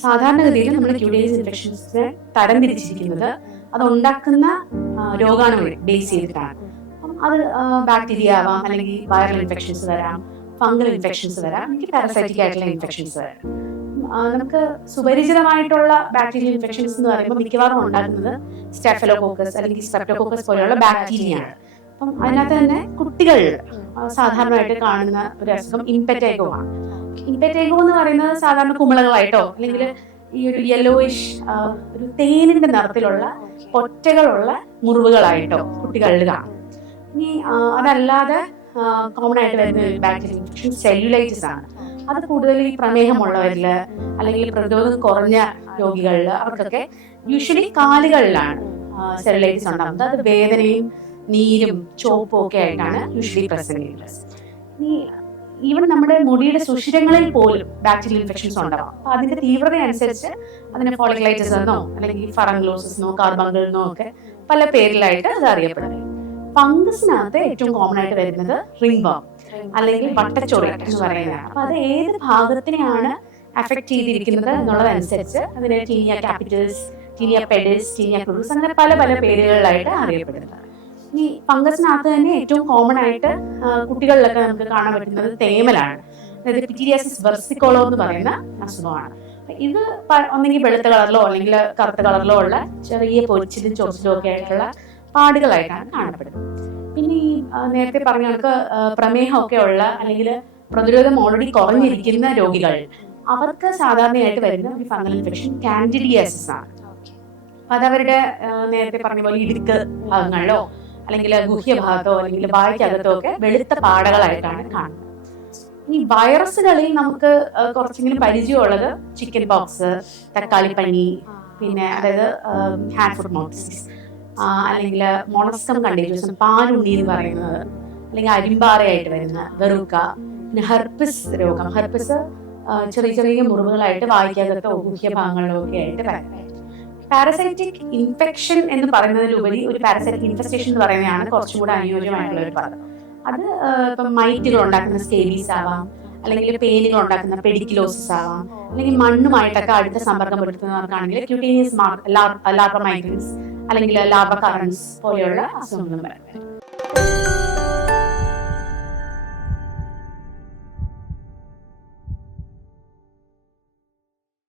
സാധാരണഗതിയിൽ നമ്മൾ ക്യൂഡേസ് ഇൻഫെക്ഷൻസിനെ തരംതിരിച്ചിരിക്കുന്നത് അത് ഉണ്ടാക്കുന്ന രോഗാണുകളെ ബേസ് ചെയ്തിട്ടാണ്. അപ്പം അത് ബാക്ടീരിയ ആവാം അല്ലെങ്കിൽ വൈറൽ ഇൻഫെക്ഷൻസ് വരാം ഫംഗൽ ഇൻഫെക്ഷൻസ് വരാം അല്ലെങ്കിൽ പാരസൈറ്റിക് ആയിട്ടുള്ള ഇൻഫെക്ഷൻസ് വരാം. നമുക്ക് സുപരിചിതമായിട്ടുള്ള ബാക്ടീരിയൽ ഇൻഫെക്ഷൻസ് എന്ന് പറയുമ്പോൾ മിക്കവാറും ഉണ്ടാക്കുന്നത് സ്റ്റെഫലോകോക്കസ് അല്ലെങ്കിൽ സ്ട്രെപ്റ്റോകോക്കസ് പോലെയുള്ള ബാക്ടീരിയയാണ് അപ്പം അതിനകത്ത് തന്നെ കുട്ടികളിൽ സാധാരണയായിട്ട് കാണുന്ന ഒരു അസുഖം ഇൻപെറ്റേഗോ ആണ്. ഇൻപെറ്റേഗോ എന്ന് പറയുന്നത് സാധാരണ കുമിളകളായിട്ടോ അല്ലെങ്കിൽ ഈ ഒരു യെല്ലോയിഷ് ഒരു തേനിന്റെ നിറത്തിലുള്ള ഒറ്റകളുള്ള മുറിവുകളായിട്ടോ കുട്ടികളിൽ കാണും. ഇനി അതല്ലാതെ കോമൺ ആയിട്ട് വരുന്ന ബാക്ടീരിയ ഇൻഫെക്ഷൻ സെല്ലുലൈറ്റിസ് ആണ്. അത് കൂടുതൽ ഈ പ്രമേഹമുള്ളവരിൽ അല്ലെങ്കിൽ പ്രതിരോധം കുറഞ്ഞ രോഗികളിൽ അവർക്കൊക്കെ യൂഷ്വലി കാലുകളിലാണ് സെല്ലുലൈറ്റിസ് ഉണ്ടാകുന്നത് അത് വേദനയും നീരും ചോപ്പും ഒക്കെ ആയിട്ടാണ് യൂഷ്വലി പ്രസന്റ് ചെയ്യുന്നത് ഈവൻ നമ്മുടെ മുടിയുടെ സുഷിരങ്ങളിൽ പോലും ബാക്ടീരിയൽ ഇൻഫെക്ഷൻസ് ഉണ്ടാവാം. അപ്പൊ അതിന്റെ തീവ്രത അനുസരിച്ച് അതിനെ ഫോളിക്ലൈറ്റിസ് എന്നോ അല്ലെങ്കിൽ കാർബംഗിൾ എന്നോ ഒക്കെ പല പേരിലായിട്ട് അത് അറിയപ്പെടുന്നത് ഫംഗസിനകത്ത് ഏറ്റവും കോമൺ ആയിട്ട് വരുന്നത് വർം അല്ലെങ്കിൽ വട്ടച്ചൊറി എന്ന് പറയുന്നതാണ്. അപ്പൊ അത് ഏത് ഭാഗത്തിനെയാണ് അഫക്ട് ചെയ്തിരിക്കുന്നത് എന്നുള്ളതനുസരിച്ച് അതിന് tinea capitis tinea pedis tinea cruris അങ്ങനെ പല പല പേരുകളിലായിട്ട് അറിയപ്പെടുന്നത് ഈ ഫംഗസിനകത്ത് തന്നെ ഏറ്റവും കോമൺ ആയിട്ട് കുട്ടികളിലൊക്കെ നമുക്ക് കാണാൻ പറ്റുന്നത് തേമലാണ്. അതായത് പിറ്റീരിയാസിസ് വെർസിക്കോളോ എന്ന് പറയുന്ന അസുഖമാണ്. ഇത് ഒന്നെങ്കിൽ വെളുത്ത കളറിലോ അല്ലെങ്കിൽ കറുത്ത കളറിലോ ഉള്ള ചെറിയ പൊരിച്ചിലും ചൊറിച്ചിലും ഒക്കെ ആയിട്ടുള്ള പാടുകളായിട്ടാണ് കാണപ്പെടുന്നത്. പിന്നെ ഈ നേരത്തെ പറഞ്ഞ കണക്ക് പ്രമേഹമൊക്കെ ഉള്ള അല്ലെങ്കിൽ പ്രതിരോധം ഓൾറെഡി കുറഞ്ഞിരിക്കുന്ന രോഗികൾ അവർക്ക് സാധാരണയായിട്ട് വരുന്ന ഒരു ഫംഗൽ ഇൻഫെക്ഷൻ കാൻഡിഡിയാസിസ് ആണ് അതവരുടെ നേരത്തെ പറഞ്ഞ പോലെ ഇടുക്ക് ഭാഗങ്ങളിലോ അല്ലെങ്കിൽ ഗുഹ്യഭാഗത്തോ അല്ലെങ്കിൽ വായ്ക്കകത്തോ ഒക്കെ വെളുത്ത പാടകളായിട്ടാണ് കാണുന്നത്. ഈ വൈറസുകളിൽ നമുക്ക് കുറച്ചെങ്കിലും പരിചയമുള്ളത് ചിക്കൻ പോക്സ് തക്കാളിപ്പനി പിന്നെ അതായത് ഹാൻഡ് ഫുഡ് ഡിസീസ് അല്ലെങ്കിൽ മൊണസ്കം കണ്ടീജൻസ് പാലുണ്ണി എന്ന് പറയുന്നത് അല്ലെങ്കിൽ അരിമ്പാറയായിട്ട് വരുന്ന വെറുക്ക പിന്നെ ഹെർപ്പിസ് രോഗം. ഹെർപ്പിസ് ചെറിയ ചെറിയ മുറിവുകളായിട്ട് വായിക്കാകത്തോ ഗുഹ്യഭാഗങ്ങളിലോ ഒക്കെ ആയിട്ട് വരാം പാരസൈറ്റിക് ഇൻഫെക്ഷൻ എന്ന് പറയുന്നതിലുപരി ഒരു പാരസൈറ്റിക് ഇൻഫെസ്റ്റേഷൻ എന്ന് പറയുന്നതാണ് കുറച്ചും കൂടെ അനുയോജ്യമായിട്ടുള്ള ഒരു പദം. അത് ഇപ്പം മൈറ്റുകൾ ഉണ്ടാക്കുന്ന സ്റ്റേബീസ് ആവാം അല്ലെങ്കിൽ പേനുകൾ ഉണ്ടാക്കുന്ന പെഡിക്കിലോസിസ് ആവാം അല്ലെങ്കിൽ മണ്ണുമായിട്ടൊക്കെ അടുത്ത സമ്പർക്കം പുലർത്തുന്നവർക്കാണെങ്കിൽ ക്യൂട്ടീനിയസ് ലാർവ മൈഗ്രൻസ് അല്ലെങ്കിൽ ലാർവ കറൻസ് പോലെയുള്ള അസുഖങ്ങൾ വരാം